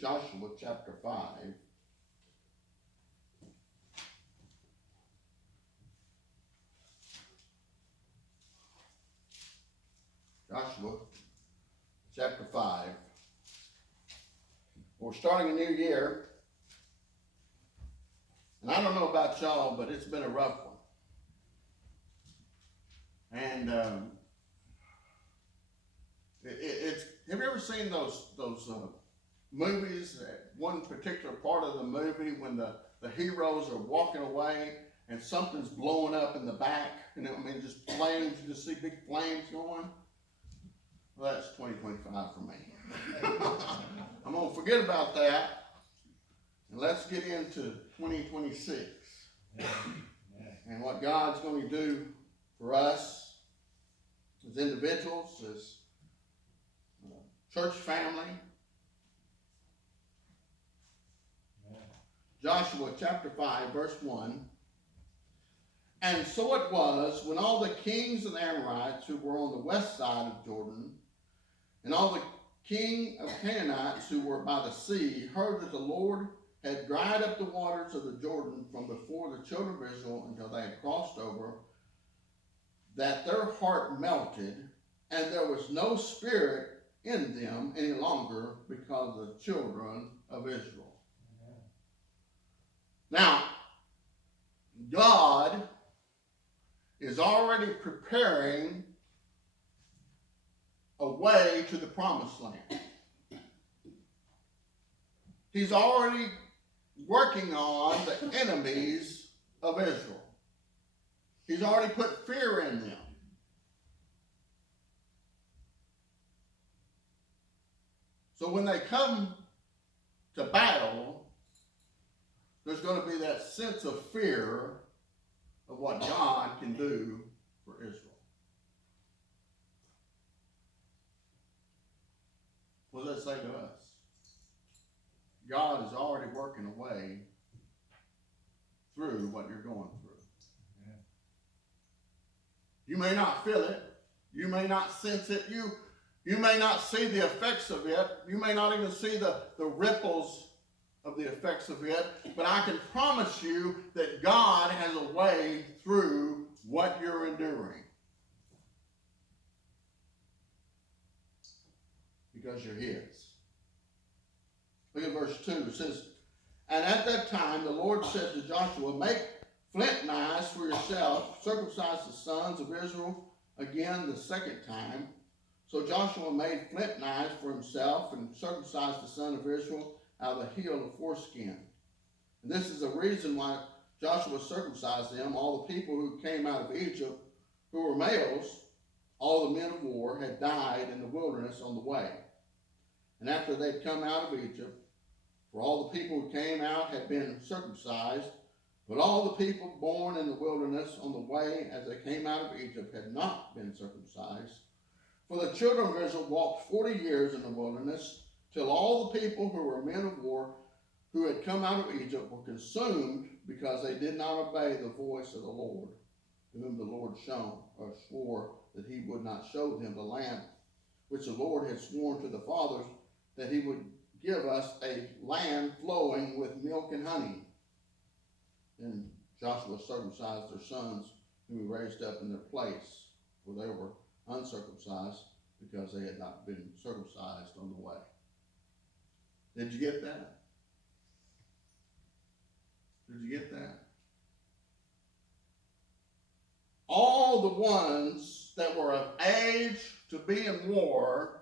Joshua chapter 5. Joshua chapter 5. We're starting a new year. And I don't know about y'all, but it's been a rough one. And have you ever seen those movies, one particular part of the movie when the heroes are walking away and something's blowing up in the back, and just flames, you just see big flames going? Well, that's 2025 for me. I'm going to forget about that, and let's get into 2026 and what God's going to do for us as individuals, as church family. Joshua chapter 5, verse 1. And so it was, when all the kings of the Amorites who were on the west side of Jordan, and all the king of Canaanites who were by the sea, heard that the Lord had dried up the waters of the Jordan from before the children of Israel until they had crossed over, that their heart melted, and there was no spirit in them any longer because of the children of Israel. Now, God is already preparing a way to the promised land. He's already working on the enemies of Israel. He's already put fear in them. So when they come to battle, there's going to be that sense of fear of what God can do for Israel. What does that say to us? God is already working a way through what you're going through. Yeah. You may not feel it. You may not sense it. You may not see the effects of it. You may not even see the ripples of the effects of it. But I can promise you that God has a way through what you're enduring. Because you're His. Look at verse 2. It says, and at that time the Lord said to Joshua, make flint knives for yourself, circumcise the sons of Israel again the second time. So Joshua made flint knives for himself and circumcised the son of Israel out of the heel of foreskin. And this is the reason why Joshua circumcised them. All the people who came out of Egypt, who were males, all the men of war, had died in the wilderness on the way. And after they'd come out of Egypt, for all the people who came out had been circumcised, but all the people born in the wilderness on the way as they came out of Egypt had not been circumcised. For the children of Israel walked 40 years in the wilderness, till all the people who were men of war who had come out of Egypt were consumed because they did not obey the voice of the Lord, to whom the Lord swore that he would not show them the land which the Lord had sworn to the fathers, that he would give us a land flowing with milk and honey. Then Joshua circumcised their sons, whom he raised up in their place, for they were uncircumcised, because they had not been circumcised on the way. Did you get that? Did you get that? All the ones that were of age to be in war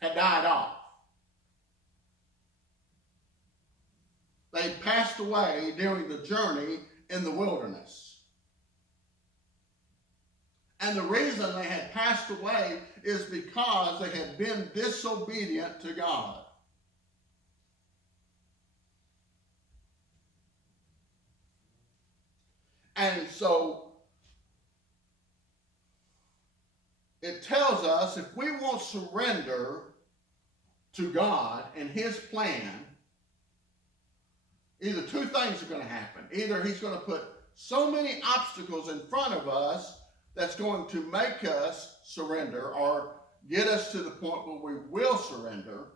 had died off. They passed away during the journey in the wilderness. And the reason they had passed away is because they had been disobedient to God. And so it tells us if we won't surrender to God and His plan, either two things are going to happen. Either He's going to put so many obstacles in front of us that's going to make us surrender or get us to the point where we will surrender,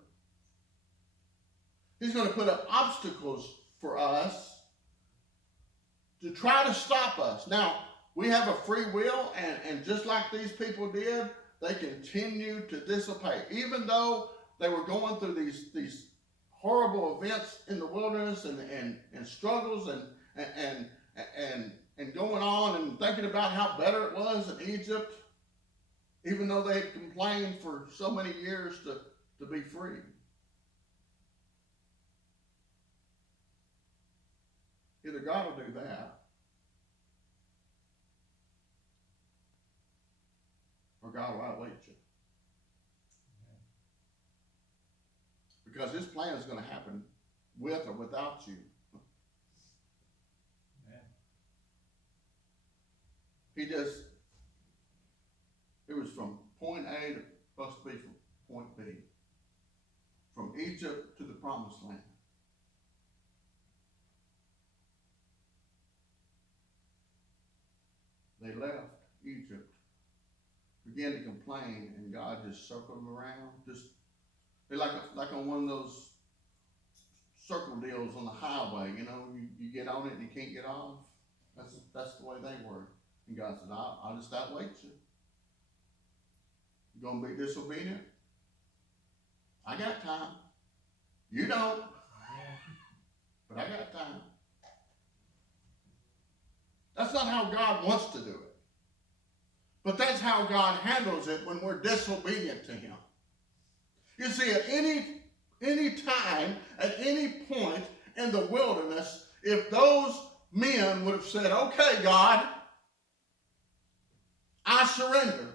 He's going to put up obstacles for us to try to stop us. Now, we have a free will, and just like these people did, they continue to disobey. Even though they were going through these horrible events in the wilderness and struggles and going on and thinking about how better it was in Egypt, even though they had complained for so many years to be free. Either God will do that, or God will outwait you. Because his plan is going to happen with or without you. It was from point A to supposed to be from point B. From Egypt to the promised land. They left Egypt, began to complain, and God just circled them around. They're like on one of those circle deals on the highway. You know, you get on it and you can't get off. That's the way they were. And God said, I'll just outwait you. You gonna be disobedient? I got time. You don't. But I got time. That's not how God wants to do it. But that's how God handles it when we're disobedient to him. You see, at any time, at any point in the wilderness, if those men would have said, okay, God, I surrender.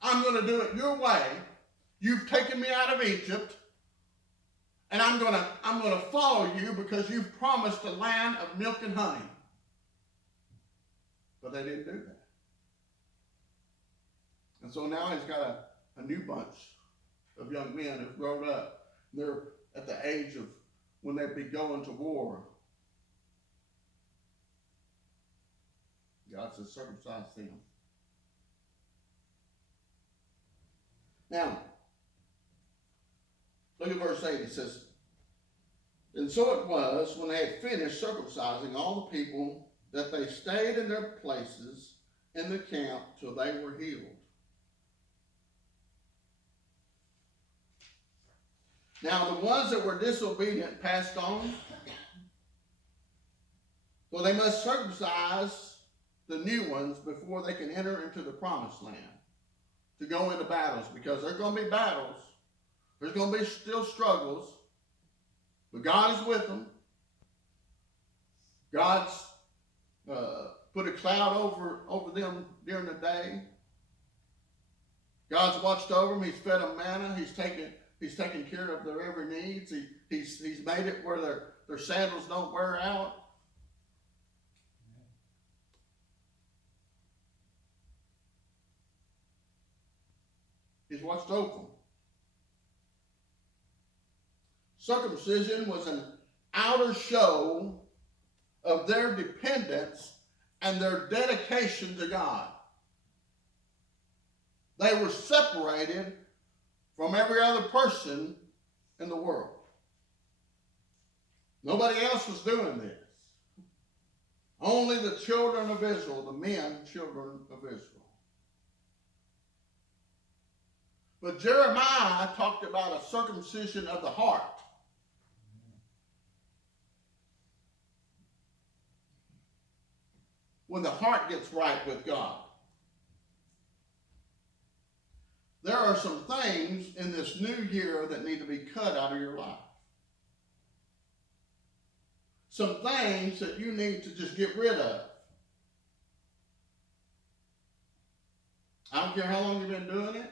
I'm going to do it your way. You've taken me out of Egypt, and I'm going to follow you because you've promised a land of milk and honey. But they didn't do that. And so now he's got a new bunch of young men who've grown up. They're at the age of when they'd be going to war. God says, circumcise them. Now, look at verse 8. It says, and so it was, when they had finished circumcising all the people, that they stayed in their places in the camp till they were healed. Now, the ones that were disobedient passed on. So they must circumcise the new ones before they can enter into the promised land to go into battles, because there's going to be battles. There's going to be still struggles. But God is with them. God's put a cloud over them during the day. God's watched over them. He's fed them manna. He's taken care of their every needs. He's made it where their sandals don't wear out. He's watched over them. Circumcision was an outer show of their dependence and their dedication to God. They were separated from every other person in the world. Nobody else was doing this. Only the children of Israel, the men, children of Israel. But Jeremiah talked about a circumcision of the heart. When the heart gets right with God. There are some things in this new year that need to be cut out of your life. Some things that you need to just get rid of. I don't care how long you've been doing it.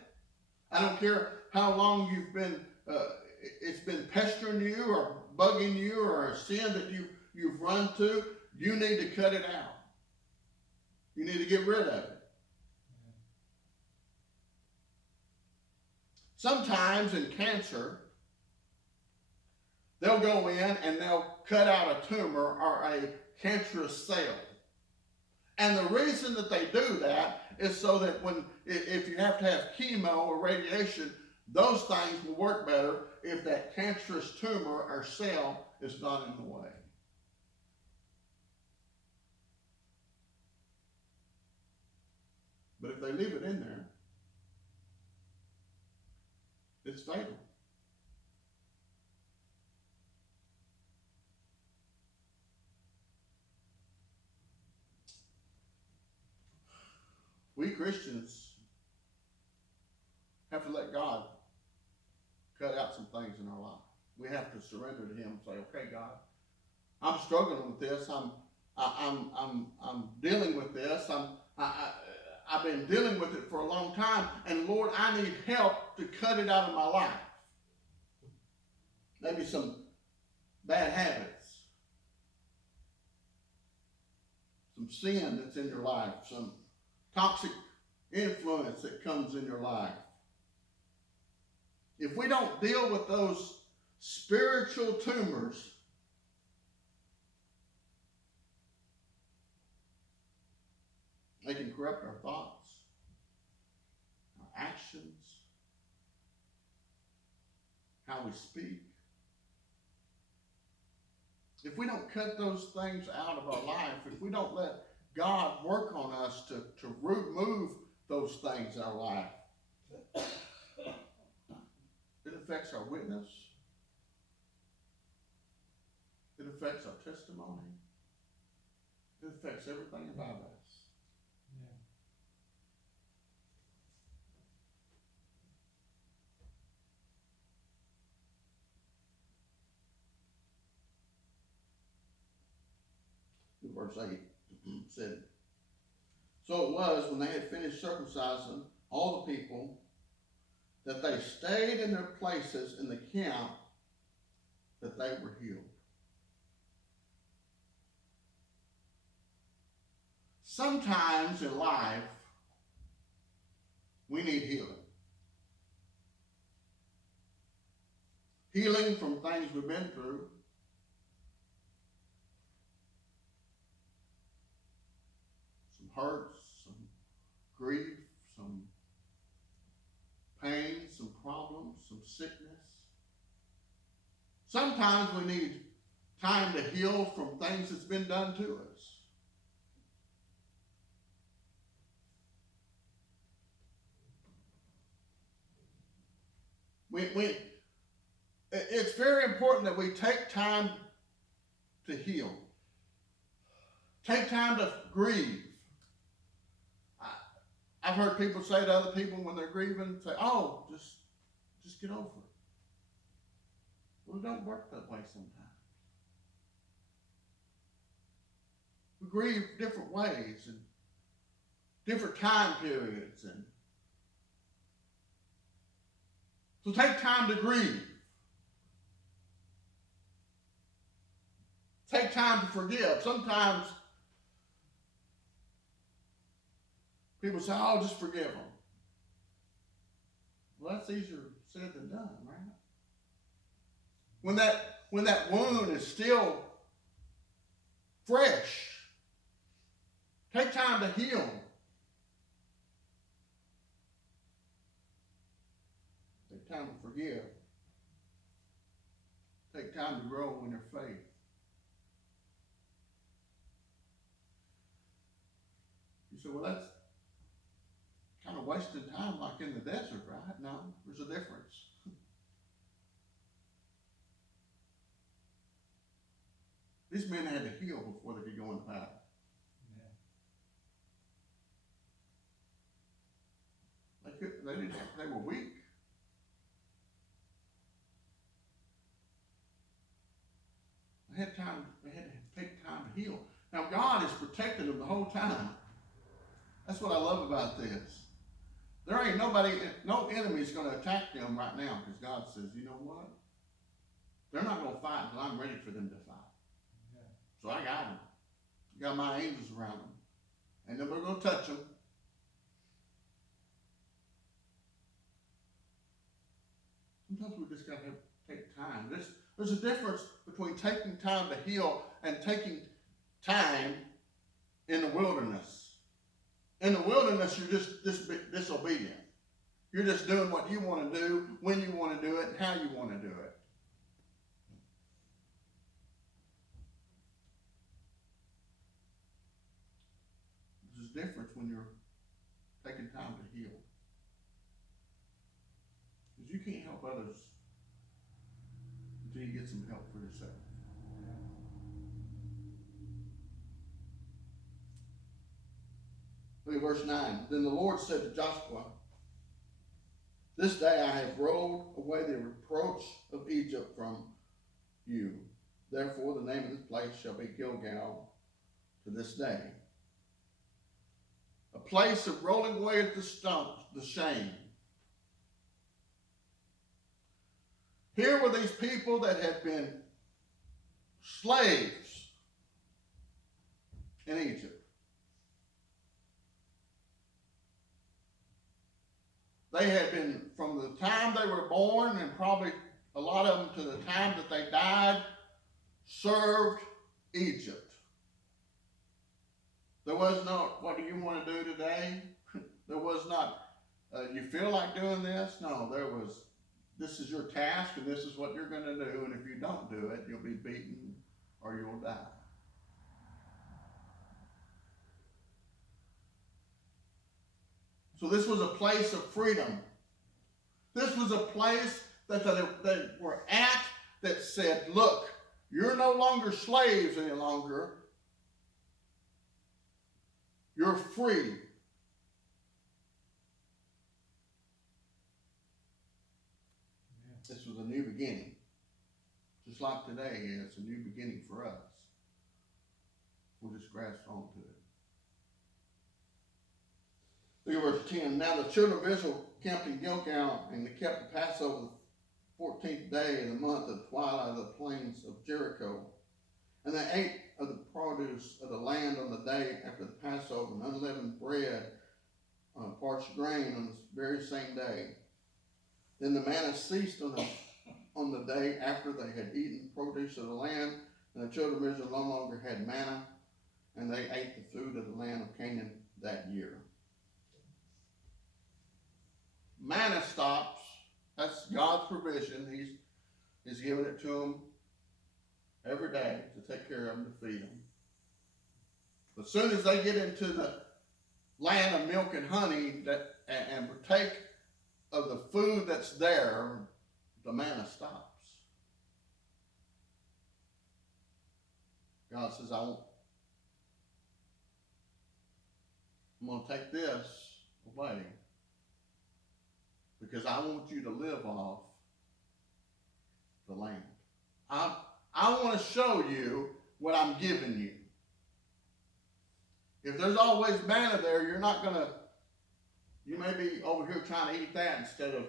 I don't care how long you've been, it's been pestering you or bugging you, or a sin that you've run to. You need to cut it out. You need to get rid of it. Sometimes in cancer, they'll go in and they'll cut out a tumor or a cancerous cell. And the reason that they do that is so that if you have to have chemo or radiation, those things will work better if that cancerous tumor or cell is not in the way. But if they leave it in there, it's fatal. We Christians have to let God cut out some things in our life. We have to surrender to Him and say, "Okay, God, I'm struggling with this. I'm dealing with this. I've been dealing with it for a long time, and Lord, I need help to cut it out of my life. Maybe some bad habits, some sin that's in your life, some toxic influence that comes in your life. If we don't deal with those spiritual tumors, they can corrupt our thoughts, our actions, how we speak. If we don't cut those things out of our life, if we don't let God work on us to remove those things in our life, it affects our witness. It affects our testimony. It affects everything about us. Verse 8 said, "So it was when they had finished circumcising all the people that they stayed in their places in the camp that they were healed." Sometimes in life, we need healing. Healing from things we've been through. Some hurts, some grief, some pain, some problems, some sickness. Sometimes we need time to heal from things that's been done to us. It's very important that we take time to heal. Take time to grieve. I've heard people say to other people when they're grieving, say, "Oh, just get over it." Well, it don't work that way sometimes. We grieve different ways and different time periods, and so take time to grieve. Take time to forgive. Sometimes people say, "Oh, just forgive them." Well, that's easier said than done, right? When that wound is still fresh, take time to heal. Take time to forgive. Take time to grow in your faith. You say, "Well, that's kind of wasting time like in the desert," right? No, there's a difference. These men had to heal before they could go into battle. They were weak. They had to take time to heal. Now God is protecting them the whole time. That's what I love about this. There ain't no enemy's going to attack them right now, because God says, "You know what? They're not going to fight until I'm ready for them to fight." Yeah. So I got them. I got my angels around them. And then we're going to touch them. Sometimes we just got to take time. There's a difference between taking time to heal and taking time in the wilderness. In the wilderness, you're just disobedient. You're just doing what you want to do, when you want to do it, and how you want to do it. There's a difference when you're taking time to heal. Because you can't help others until you get some help for yourself. Look at verse 9. Then the Lord said to Joshua, this day I have rolled away the reproach of Egypt from you. Therefore the name of this place shall be Gilgal to this day. A place of rolling away at the stumps, the shame. Here were these people that had been slaves in Egypt. They had been, from the time they were born, and probably a lot of them to the time that they died, served Egypt. There was not, what do you want to do today? There was not, you feel like doing this? No, there was, this is your task and this is what you're going to do, and if you don't do it, you'll be beaten or you'll die. So this was a place of freedom. This was a place that they were at that said, look, you're no longer slaves any longer. You're free. This was a new beginning. Just like today, it's a new beginning for us. We'll just grasp onto it. Look at verse 10. Now the children of Israel camped in Gilgal, and they kept the Passover the 14th day of the month of twilight of the plains of Jericho. And they ate of the produce of the land on the day after the Passover, and unleavened bread, parched grain on this very same day. Then the manna ceased on the day after they had eaten produce of the land, and the children of Israel no longer had manna, and they ate the food of the land of Canaan that year. Manna stops. That's God's provision. He's giving it to them every day to take care of them, to feed them. But as soon as they get into the land of milk and honey and partake of the food that's there, the manna stops. God says, I'm going to take this away because I want you to live off the land. I want to show you what I'm giving you. If there's always manna there, you're not going to, you may be over here trying to eat that instead of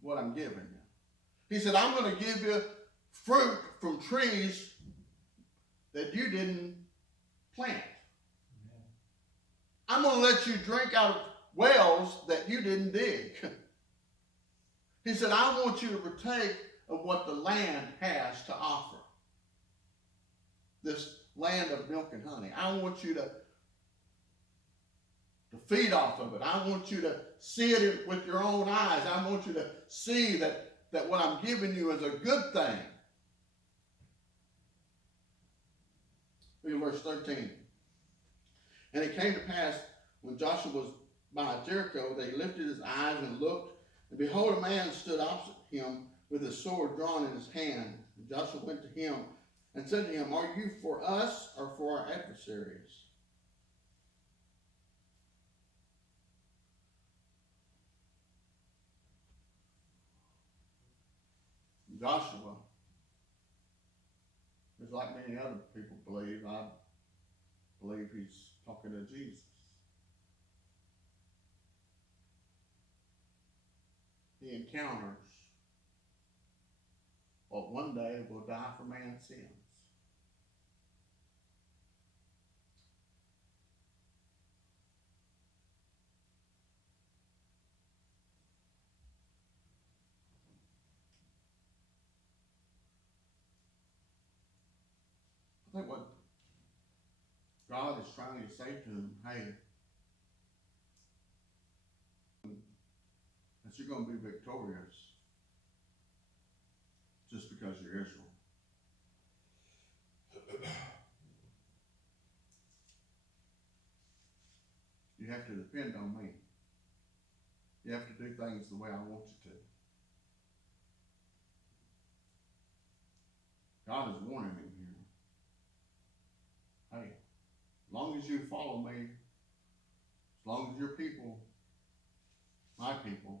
what I'm giving you. He said, I'm going to give you fruit from trees that you didn't plant. I'm going to let you drink out of wells that you didn't dig. He said, I want you to partake of what the land has to offer. This land of milk and honey. I want you to feed off of it. I want you to see it with your own eyes. I want you to see that what I'm giving you is a good thing. Look at verse 13. And it came to pass when Joshua was by Jericho, they lifted his eyes and looked, and behold, a man stood opposite him with his sword drawn in his hand. And Joshua went to him and said to him, Are you for us or for our adversaries? Joshua is like many other people believe. I believe he's talking to Jesus. He encounters what one day will die for man's sins. I think what God is trying to say to him, hey, that you're going to be victorious just because you're Israel. You have to depend on me. You have to do things the way I want you to. God is warning him here. Hey, as long as you follow me, as long as your people, my people,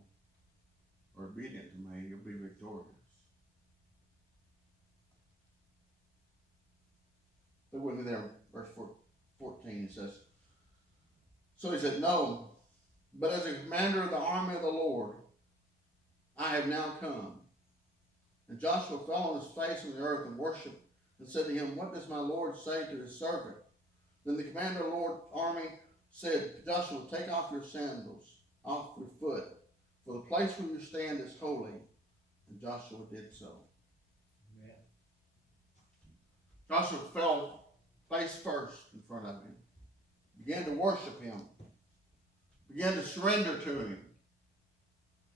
are obedient to me, you'll be victorious. Look with me there, verse 14, it says, so he said, no, but as a commander of the army of the Lord, I have now come. And Joshua fell on his face in the earth and worshipped, and said to him, what does my Lord say to his servant? Then the commander of the Lord's army said, Joshua, take off your sandals off your foot, for the place where you stand is holy. And Joshua did so. Amen. Joshua fell face first in front of him, began to worship him, began to surrender to him,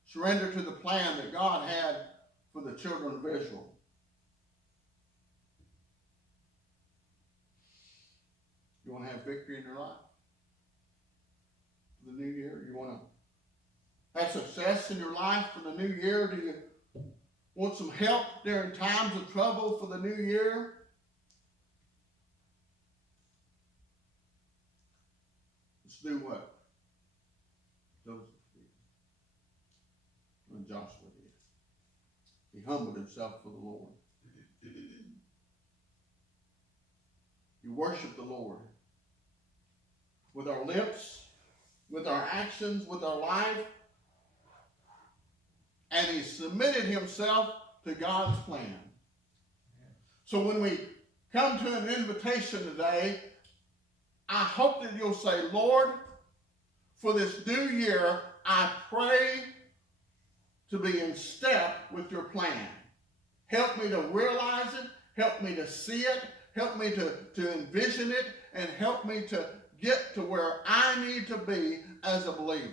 surrender to the plan that God had for the children of Israel. You want to have victory in your life for the new year? You want to have success in your life for the new year? Do you want some help during times of trouble for the new year? Let's do what Joseph did and Joshua did. He humbled himself for the Lord. You worship the Lord with our lips, with our actions, with our life. And he submitted himself to God's plan. So when we come to an invitation today, I hope that you'll say, Lord, for this new year, I pray to be in step with your plan. Help me to realize it. Help me to see it. Help me to envision it. And help me to get to where I need to be as a believer.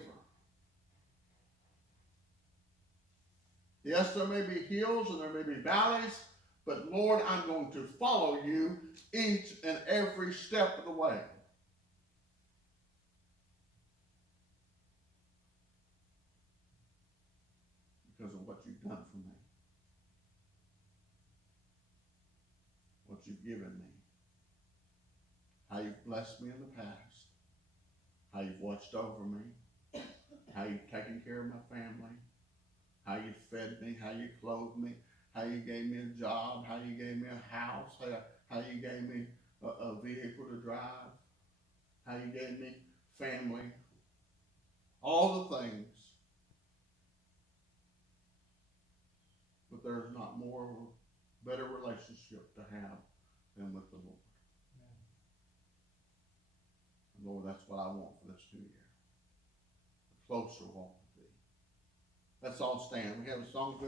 Yes, there may be hills and there may be valleys, but Lord, I'm going to follow you each and every step of the way. Because of what you've done for me. What you've given me. How you've blessed me in the past. How you've watched over me. How you've taken care of my family. How you fed me, how you clothed me, how you gave me a job, how you gave me a house, how you gave me a vehicle to drive, how you gave me family, all the things. But there's not more of a better relationship to have than with the Lord. And Lord, that's what I want for this new year. A closer walk with thee. Let's all stand. We have a song to